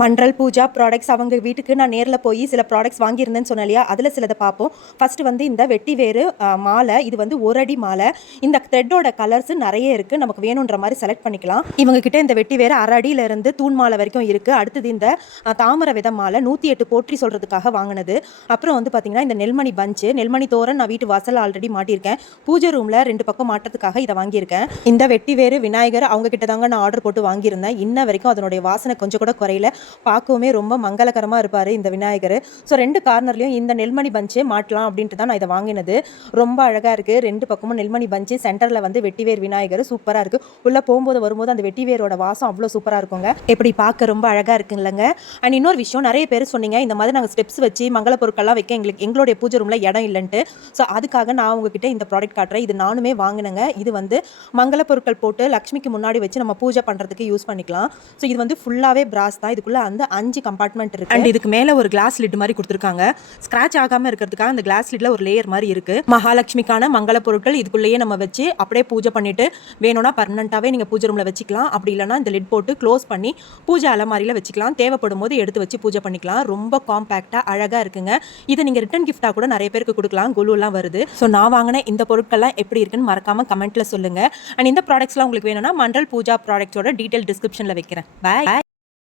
மன்றல் Pooja products அவங்க வீட்டுக்கு நான் நேரில் போய் சில ப்ராடக்ட்ஸ் வாங்கியிருந்தேன்னு சொன்னேன் இல்லையா? அதில் சிலதை பார்ப்போம். ஃபஸ்ட்டு வந்து இந்த வெட்டி வேறு மாலை இது வந்து ஒரு அடி மாலை. இந்த த்ரெட்டோட கலர்ஸ் நிறைய இருக்குது நமக்கு வேணுன்ற மாதிரி செலக்ட் பண்ணிக்கலாம். இவங்க கிட்ட இந்த வெட்டி வேறு அரை அடியிலேருந்து தூண் மாலை வரைக்கும் இருக்குது அடுத்தது இந்த தாமரை வித மாலை நூற்றி எட்டு போற்றி சொல்கிறதுக்காக வாங்கினது. அப்புறம் வந்து பார்த்தீங்கன்னா இந்த நெல்மணி பஞ்சு நெல்மணி தோரன் நான் வீட்டு வாசல் ஆல்ரெடி மாட்டியிருக்கேன். பூஜை ரூமில் ரெண்டு பக்கம் மாட்டுறதுக்காக இதை வாங்கியிருக்கேன். இந்த வெட்டி வேறு விநாயகர் அவங்க கிட்ட தாங்க நான் ஆர்டர் போட்டு வாங்கியிருந்தேன். இன்ன வரைக்கும் அதனுடைய வாசனை கொஞ்சம் கூட குறையல. பார்க்கவுமே ரொம்ப மங்களகரமாக இருப்பார் இந்த விநாயகர். ஸோ ரெண்டு கார்னர்லையும் இந்த நெல்மணி பஞ்சே மாட்டலாம் அப்படின்ட்டு தான் நான் இதை வாங்கினது. ரொம்ப அழகாக இருக்குது ரெண்டு பக்கமும் நெல்மணி பஞ்சு சென்டரில் வந்து வெட்டிவேர் விநாயகர். சூப்பராக இருக்குது உள்ளே போகும்போது வரும்போது அந்த வெட்டிவேரோட வாசம் அவ்வளோ சூப்பராக இருக்குங்க. எப்படி பார்க்க ரொம்ப அழகாக இருக்குல்லங்க அண்ட் இன்னொரு விஷயம் நிறைய பேர் சொன்னீங்க இந்த மாதிரி நாங்கள் ஸ்டெப்ஸ் வச்சு மங்கள பொருட்கள்லாம் வைக்க எங்களுக்கு எங்களுடைய பூஜை ரூமில் இடம் இல்லைன்ட்டு. ஸோ அதுக்காக நான் உங்ககிட்ட இந்த ப்ராடக்ட் காட்டுறேன். இது நானுமே வாங்கினேங்க. இது வந்து மங்கள பொருட்கள் போட்டு லக்ஷ்மிக்கு முன்னாடி வச்சு நம்ம பூஜை பண்ணுறதுக்கு யூஸ் பண்ணிக்கலாம். ஸோ இது வந்து ஃபுல்லாகவே பிராஸ் தான். இதுக்குள்ளே வந்து அஞ்சு கம்பார்ட்மெண்ட் இருக்கு. அண்ட் இதுக்கு மேலே ஒரு கிளாஸ் லிட் மாதிரி கொடுத்துருக்காங்க. ஸ்க்ராச் ஆகாமல் இருக்கிறதுக்காக அந்த கிளாஸ் லிட்ல ஒரு லேயர் மாதிரி இருக்கு. மகாலட்சுமிக்கான மங்கள பொருட்கள் இதுக்குள்ளேயே நம்ம வச்சு அப்படியே பூஜை பண்ணிட்டு வேணும்னா பர்மனெண்ட்டாகவே நீங்கள் பூஜை ரூமில் வச்சுக்கலாம். அப்படி இல்லைனா இந்த லிட் போட்டு க்ளோஸ் பண்ணி பூஜை அலமாரியில் வச்சுக்கலாம். தேவைப்படும் போது எடுத்து வச்சு பூஜை பண்ணிக்கலாம். ரொம்ப காம்பேக்டாக அழகாக இருக்குங்க. இதை நீங்கள் ரிட்டன் கிஃப்டாக கூட நிறைய பேருக்கு கொடுக்கலாம். குழுலாம் வருது. ஸோ நான் வாங்கின இந்த பொருட்கள்லாம் எப்படி இருக்குன்னு மறக்காம கமெண்ட்ல சொல்லுங்க. அண்ட் இந்த ப்ராடக்ட்ஸ்லாம் உங்களுக்கு வேணும்னா மண்டல் பூஜா ப்ராடக்ட்ஸோட டீட்டெயில் டிஸ்கிரிப்ஷனில் வைக்கிறேன். பாய்